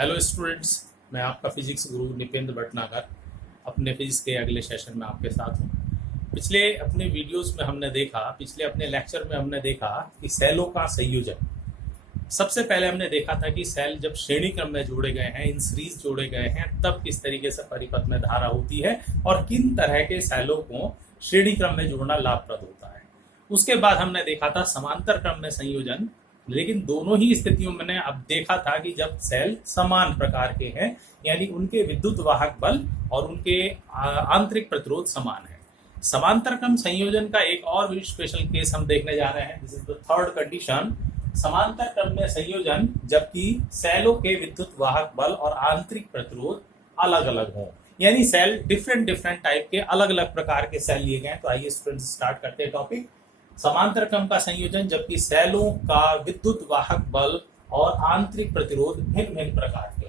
Hello students, मैं आपका physics गुरु निपेंद्र भटनागर अपने फिजिक्स के अगले सेशन में आपके साथ हूँ। पिछले अपने वीडियोस में हमने देखा, पिछले अपने लेक्चर में हमने देखा कि सेलों का संयोजन। सबसे पहले हमने देखा था कि सेल जब श्रेणी क्रम में जोड़े गए हैं, इन सीरीज जोड़े गए हैं, तब किस तरीके से परिपथ में धारा होती है और किन तरह के सेलों को श्रेणी क्रम में जोड़ना लाभप्रद होता है। उसके बाद हमने देखा था समांतर क्रम में संयोजन, लेकिन दोनों ही स्थितियों में अब देखा था कि जब सेल समान प्रकार के हैं, यानी उनके विद्युत वाहक बल और उनके आंतरिक प्रतिरोध समान है। समांतर क्रम संयोजन का एक और भी स्पेशल केस हम देखने जा रहे हैं। This is the third condition, समांतर क्रम में संयोजन जबकि सेलों के विद्युत वाहक बल और आंतरिक प्रतिरोध अलग अलग हों, यानी सेल डिफरेंट टाइप के अलग अलग प्रकार के सेल लिए गए। तो आइए स्टूडेंट्स स्टार्ट करते हैं टॉपिक। समांतर क्रम का संयोजन जबकि सेलों का विद्युत वाहक बल और आंतरिक प्रतिरोध भिन्न भिन्न प्रकार के।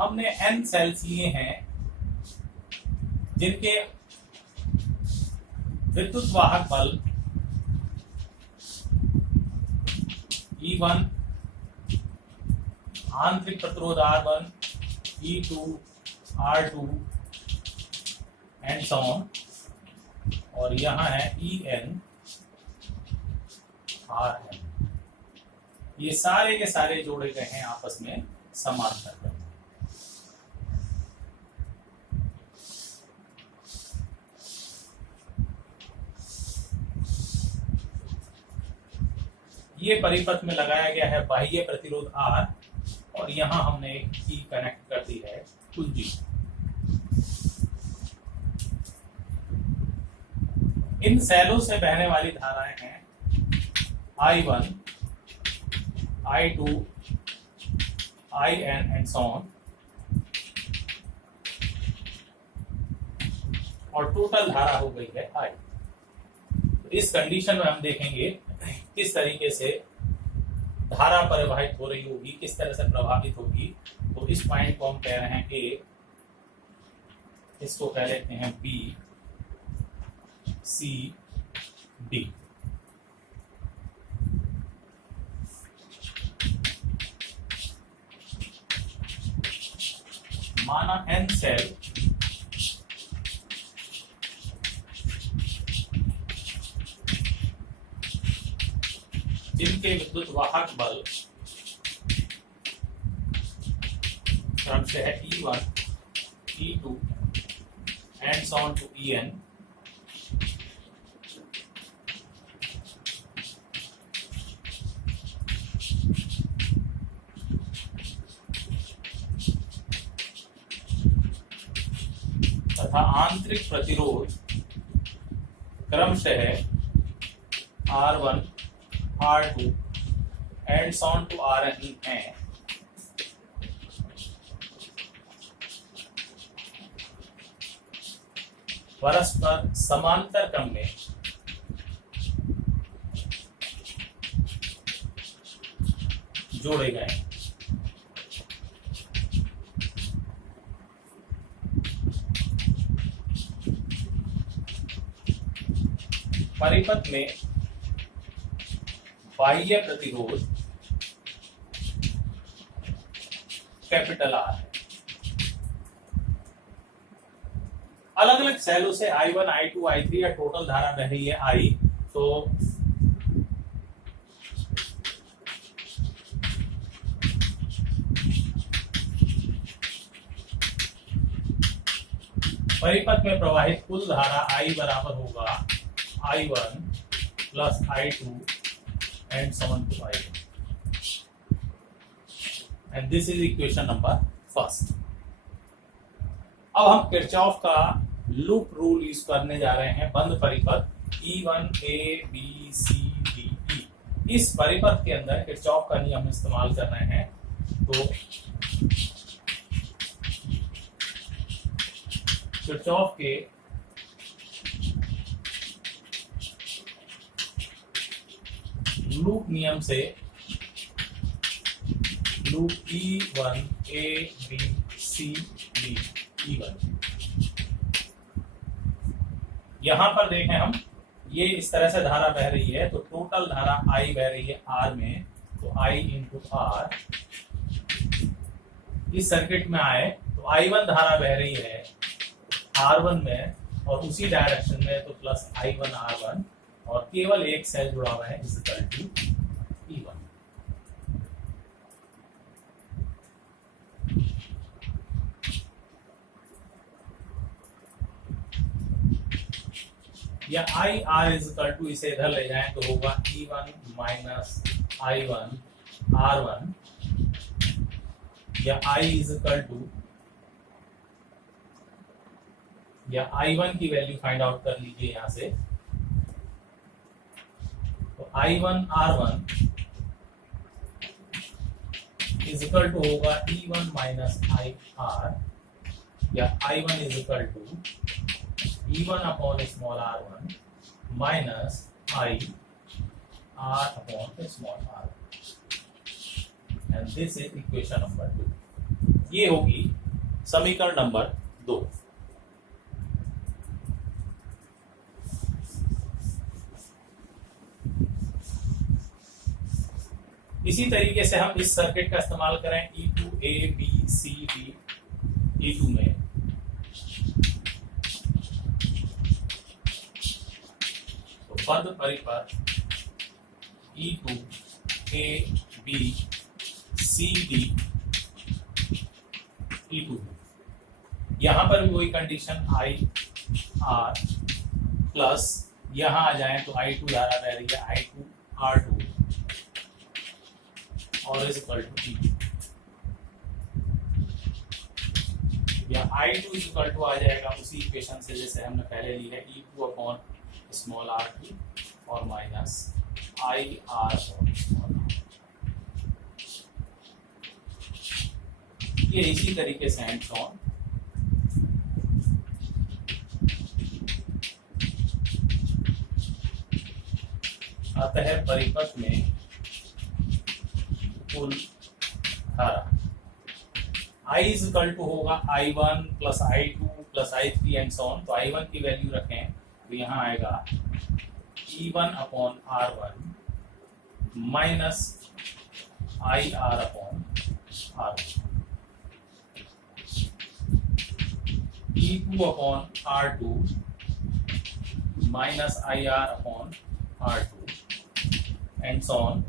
हमने n सेल्स लिए हैं जिनके विद्युत वाहक बल E1, आंतरिक प्रतिरोध R1, E2, R2 and so on, और यहाँ है En, Rn। ये सारे के सारे जोड़े गए हैं आपस में समांतर क्रम। ये परिपथ में लगाया गया है बाह्य प्रतिरोध R, और यहां हमने एक की कनेक्ट कर दी है कुंजी। इन सेलों से बहने वाली धाराएं हैं I1, I2, In and so on, और टोटल धारा हो गई है I। तो इस कंडीशन में हम देखेंगे किस तरीके से धारा प्रवाहित हो रही होगी, किस तरह से प्रभावित होगी। तो इस पॉइंट को हम कह रहे हैं A, इसको कह लेते हैं B, C, D। माना n सेल जिनके विद्युत वाहक बल क्रम से है E1, E2 and so on to En। तथा आंतरिक प्रतिरोध क्रम से है R1, R2 and so on to Rn है। परस्पर समांतर क्रम में जोड़े गए। परिपथ में बाह्य प्रतिरोध कैपिटल R है। अलग अलग सेलों से I1, I2, I3 या टोटल धारा बह रही है I। तो परिपथ में प्रवाहित कुल धारा I बराबर होगा I1 plus I2 and so on to I1, and this is equation number first. अब हम किरचॉफ का लूप रूल यूज करने जा रहे हैं बंद परिपथ E1, A, B, C, D, E। इस परिपथ के अंदर किरचॉफ का नियम इस्तेमाल कर रहे हैं। तो किरचॉफ के लूप नियम से loop E1, A, B, C, D, E1। यहां पर देखें हम, ये इस तरह से धारा बह रही है, तो टोटल धारा I बह रही है R में, तो I इंटू R इस सर्किट में आए तो I1 धारा बह रही है R1 में और उसी डायरेक्शन में, तो प्लस I1 R1 और केवल एक सेल जुड़ा हुआ है इज इक्वल टू E1। या I R is equal to, इसे इधर ले जाएं तो होगा E1 माइनस I1 R1, या I इज इक्वल टू, या I1 की वैल्यू फाइंड आउट कर लीजिए यहां से, तो I1 R1 is equal to होगा E1 माइनस आई आर, या I1 is equal to E1 upon small r1 minus I R upon small r1, and this is equation number 2। ये होगी समीकरण नंबर 2। इसी तरीके से हम इस सर्किट का इस्तेमाल करें E2 A B C D E2 में, बंद परिपथ E2 A B C D E2, यहां पर भी वही कंडीशन I R प्लस यहां आ जाए तो I2 धारा रह रही है I2 R2 और इज इक्वल टू E2, या I2 इज इक्वल टू आ जाएगा उसी इक्वेशन से जैसे हमने पहले ली है E2 अपॉन स्मॉल r2 और minus I R upon small r। ये इसी तरीके से एंड ऑन अतः परिपथ में कुल धारा I इज इक्वल टू होगा I1 plus I2 plus I3 and so on. तो I1 की वैल्यू रखें तो यहाँ आएगा E1 upon R1 minus I R upon R1, E2 upon R2 minus I R upon R2 and so on,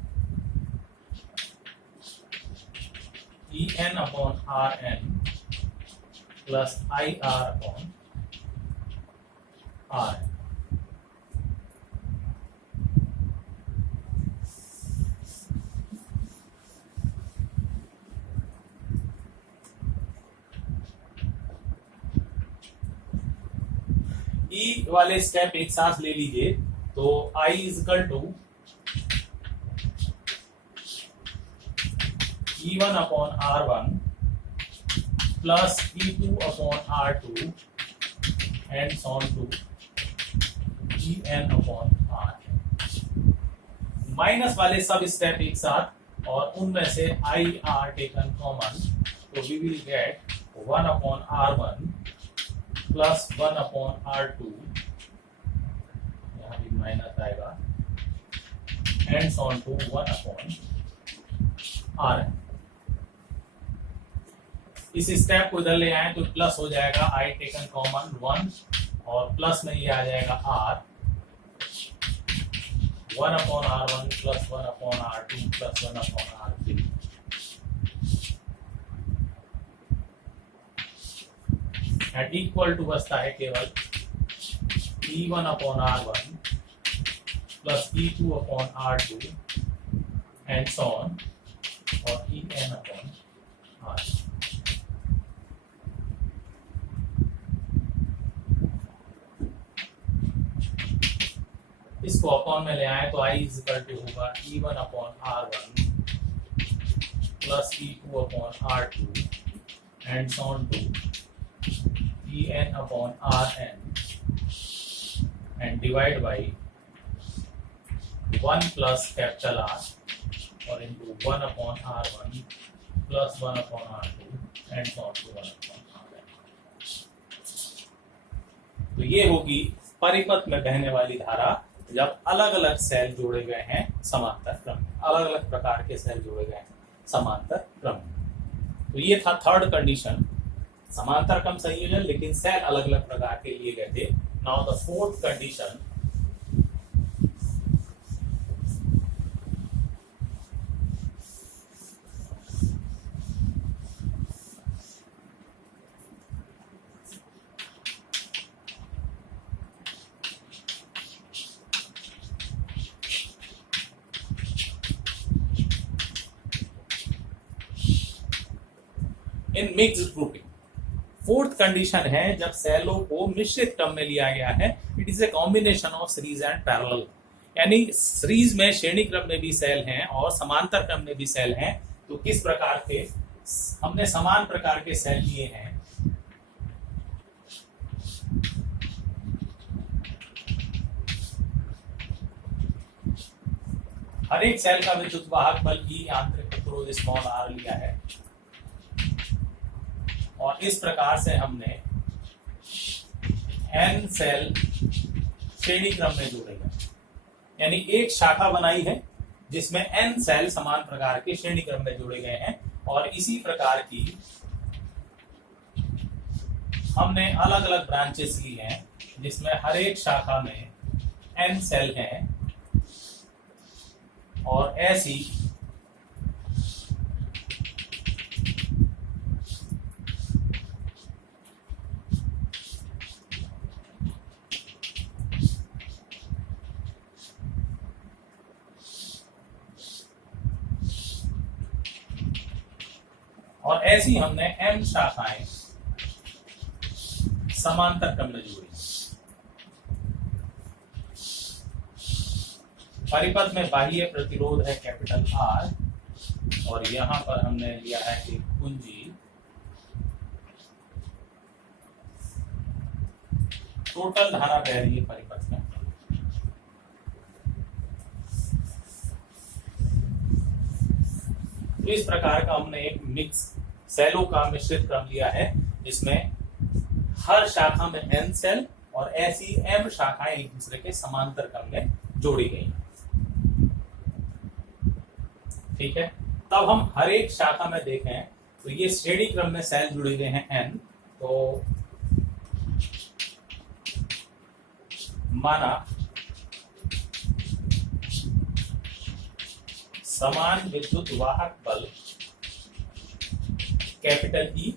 En upon Rn plus I R upon Rn। E वाले step एक साथ ले लीजिए तो I is equal to E1 upon R1 plus E2 upon R2 and so on to En upon R। Minus वाले सब step एक साथ और उनमें से I R टेकन कॉमन, तो we will get 1 upon R1 plus 1 upon R2, यहाँ भी माइनस आएगा, and so on to 1 upon Rn। इस स्टेप को इधर ले आए तो प्लस हो जाएगा I टेकन कॉमन 1 और प्लस में ये आ जाएगा R, 1 upon R1 plus 1 upon R2 plus 1 upon R3, and equal to बचता है केवल E1 upon R1 plus E2 upon R2 and so on और En अपॉन R। इसको अपॉन में ले आए तो I इज इक्वल टू होगा E1 upon R1 plus E2 upon R2 and so on to En upon Rn and divide by 1 plus capital R और into 1 upon R1 plus 1 upon R2 and so on to 1 upon Rn। तो ये होगी परिपथ में बहने वाली धारा जब अलग अलग सेल जोड़े गए हैं समांतर क्रम में, अलग अलग प्रकार के सेल जोड़े गए हैं समांतर क्रम में। तो ये था थर्ड कंडीशन, समांतर क्रम संयोजन लेकिन सेल अलग अलग प्रकार के लिए गए थे। Now the fourth condition, in mixed grouping. Fourth condition है जब सेलों को मिश्रित क्रम में लिया गया है, it is a combination of series and parallel, यानी सीरीज में श्रेणी क्रम में भी सेल हैं और समांतर क्रम में भी सेल हैं। तो किस प्रकार के, हमने समान प्रकार के सेल लिए हैं, हर एक सेल का विद्युत वाहक बल भी आंतरिक प्रतिरोध स्मॉल r लिया है और इस प्रकार से हमने n सेल श्रेणी क्रम में जोड़े गए, यानी एक शाखा बनाई है जिसमें n सेल समान प्रकार के श्रेणी क्रम में जोड़े गए हैं और इसी प्रकार की हमने अलग अलग ब्रांचेस ली हैं जिसमें हर एक शाखा में n सेल हैं और ऐसी हमने m शाखाएं समांतर क्रम में जोड़ी। परिपथ में बाह्य प्रतिरोध है कैपिटल R और यहां पर हमने लिया है एक कुंजी, टोटल धारा बह रही है परिपथ में। तो इस प्रकार का हमने एक मिक्स सेलों का मिश्रित क्रम लिया है जिसमें हर शाखा में n सेल और ऐसी m शाखाएं एक दूसरे के समांतर क्रम में जोड़ी गई। ठीक है, तब हम हर एक शाखा में देखें तो ये श्रेणी क्रम में सेल जुड़े हुए हैं n, तो माना समान विद्युत वाहक बल कैपिटल E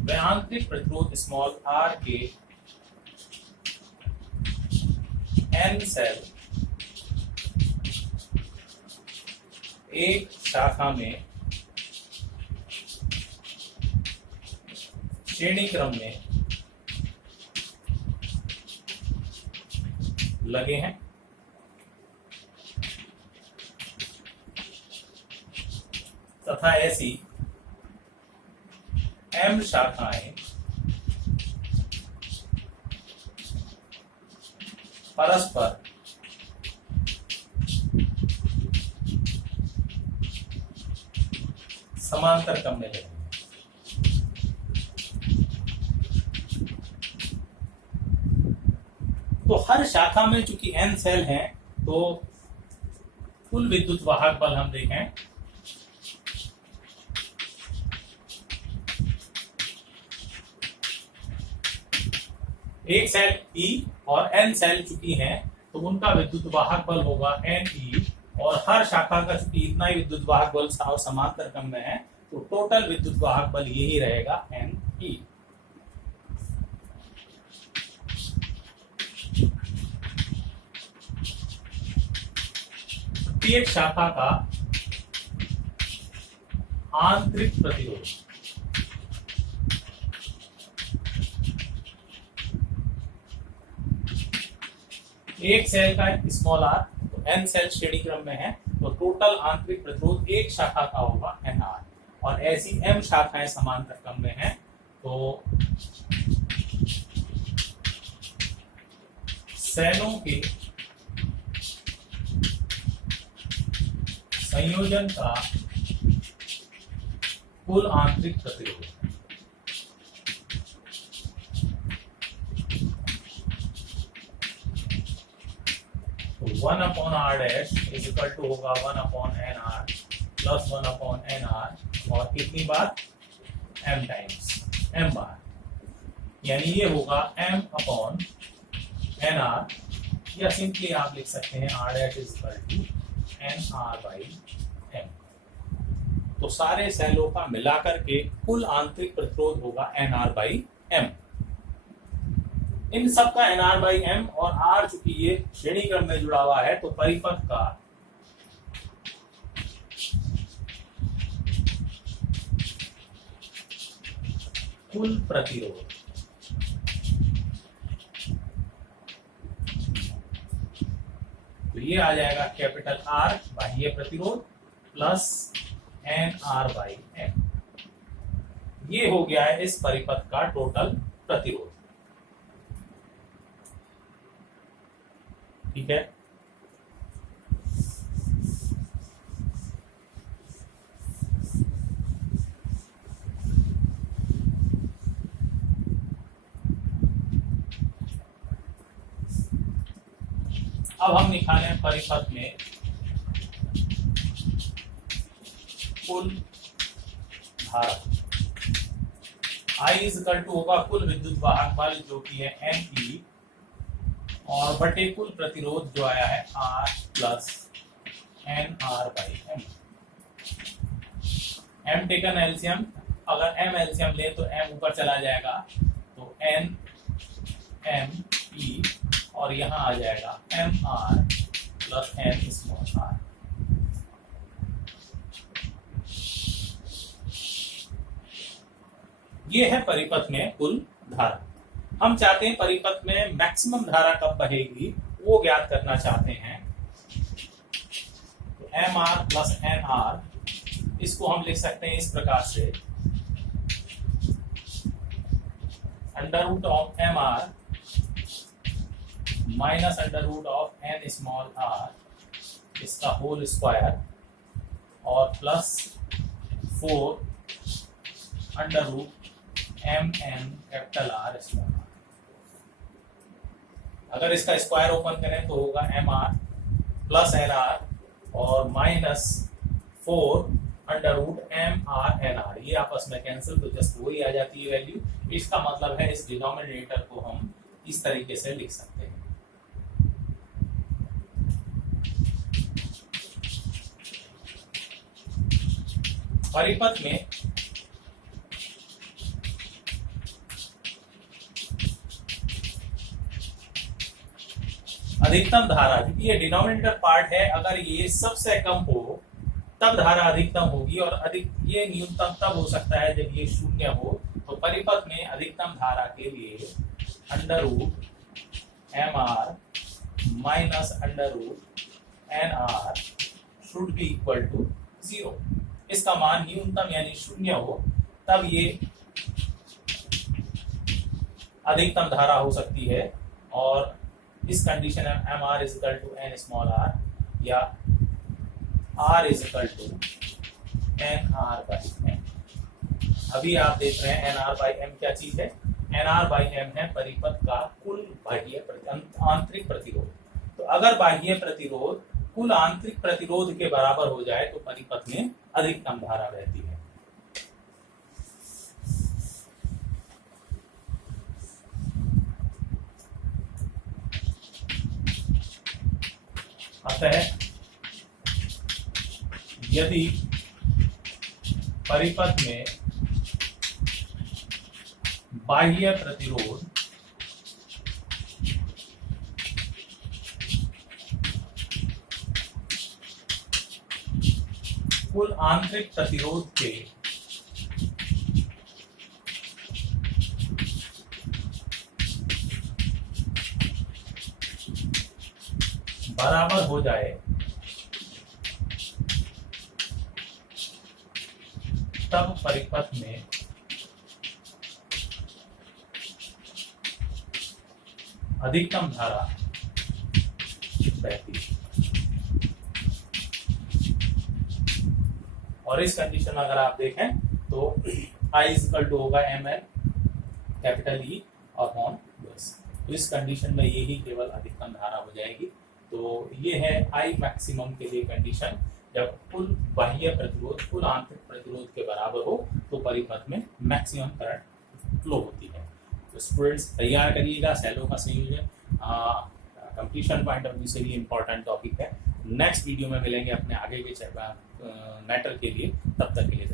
व आंतरिक प्रतिरोध स्मॉल r के n सेल एक शाखा में श्रेणी क्रम में लगे हैं तथा ऐसी m शाखाएं परस्पर समांतर क्रम में लगे। तो हर शाखा में चूंकि n सेल हैं तो कुल विद्युत वाहक बल हम देखें एक सेल E और n सेल चूंकि हैं तो उनका विद्युत वाहक बल होगा Ne और हर शाखा का चूंकि इतना ही विद्युत वाहक बल समांतर क्रम में है तो टोटल विद्युत वाहक बल यही रहेगा Ne। प्रत्येक शाखा का आंतरिक प्रतिरोध एक सेल का स्मॉल r, तो n सेल श्रेणी क्रम में है तो टोटल आंतरिक प्रतिरोध एक शाखा का होगा Nr और ऐसी m शाखाएं समांतर क्रम में हैं तो सेलों के संयोजन का कुल आंतरिक प्रतिरोध 1 upon R dash is equal to होगा 1 upon N R plus 1 upon N R, और कितनी बार, m टाइम्स m बार, यानी ये होगा m अपॉन एन आर, या सिंपली आप लिख सकते हैं R dash is equal to N R by M. तो सारे सेलों का मिलाकर के कुल आंतरिक प्रतिरोध होगा एन आर बाई एम। इन सब का एन आर बाई एम, और आर चूंकि ये श्रेणी क्रम में जुड़ा हुआ है तो परिपथ का कुल प्रतिरोध, तो ये आ जाएगा कैपिटल आर बाह्य प्रतिरोध plus N R by M. ये हो गया है इस परिपथ का टोटल प्रतिरोध। ठीक है, अब हम निकालें परिपथ में कुल धारा। I इज इक्वल टू होगा कुल विद्युत वाहक बल जो कि है ME, और बटे कुल प्रतिरोध जो आया है R plus N R by M. M taken LCM, अगर m एलसीएम ले तो m ऊपर चला जाएगा, तो n m e, और यहाँ आ जाएगा M R plus N small R. ये है परिपथ में कुल धारा। हम चाहते हैं परिपथ में मैक्सिमम धारा कब बहेगी वो ज्ञात करना चाहते हैं। तो M R plus N R, इसको हम लिख सकते हैं इस प्रकार से, under root of M R minus under root of N small R, इसका होल स्क्वायर, और plus 4 under root M N capital R small R. अगर इसका स्क्वायर ओपन करें तो होगा M R plus N R और minus 4 under root M R N R, ये आपस में कैंसिल, तो जस्ट वही आ जाती है वैल्यू। इसका मतलब है इस डिनोमिनेटर को हम इस तरीके से लिख सकते हैं। परिपथ में अधिकतम धारा, क्योंकि ये डिनोमिनेटर पार्ट है, अगर ये सबसे कम हो तब धारा अधिकतम होगी, और अधिक ये न्यूनतम तब हो सकता है जब ये शून्य हो। तो परिपथ में अधिकतम धारा के लिए under root M R minus under root N R should be equal to 0। इसका मान न्यूनतम यानी शून्य हो तब ये अधिकतम धारा हो सकती है, और इस कंडीशन में M R is equal to N small R, या R is equal to N R by M. अभी आप देख रहे हैं एन आर बाई एम क्या चीज है। एन आर बाई एम है परिपथ का कुल बाह्य आंतरिक प्रतिरोध। तो अगर बाह्य प्रतिरोध कुल आंतरिक प्रतिरोध के बराबर हो जाए तो परिपथ में अधिकतम धारा रहती है। अतः यदि परिपथ में बाह्य प्रतिरोध कुल आंतरिक प्रतिरोध के बराबर हो जाए तब परिपथ में अधिकतम धारा बहती है। और इस कंडीशन में अगर आप देखें तो I इक्वल टू होगा M L capital E upon बस। तो इस कंडीशन में यही केवल अधिकतम धारा हो जाएगी। तो ये है आई मैक्सिमम के लिए कंडीशन, जब कुल बाह्य प्रतिरोध कुल आंतरिक प्रतिरोध के बराबर हो तो परिपथ में मैक्सिमम करंट फ्लो होती है। तो स्टूडेंट्स तैयार करिएगा, सेलों का संयोजन कंप्लीशन पॉइंट ऑफ व्यू से भी इम्पोर्टेंट टॉपिक है। नेक्स्ट वीडियो में मिलेंगे अपने आगे के मैटर के लिए, तब तक के लिए।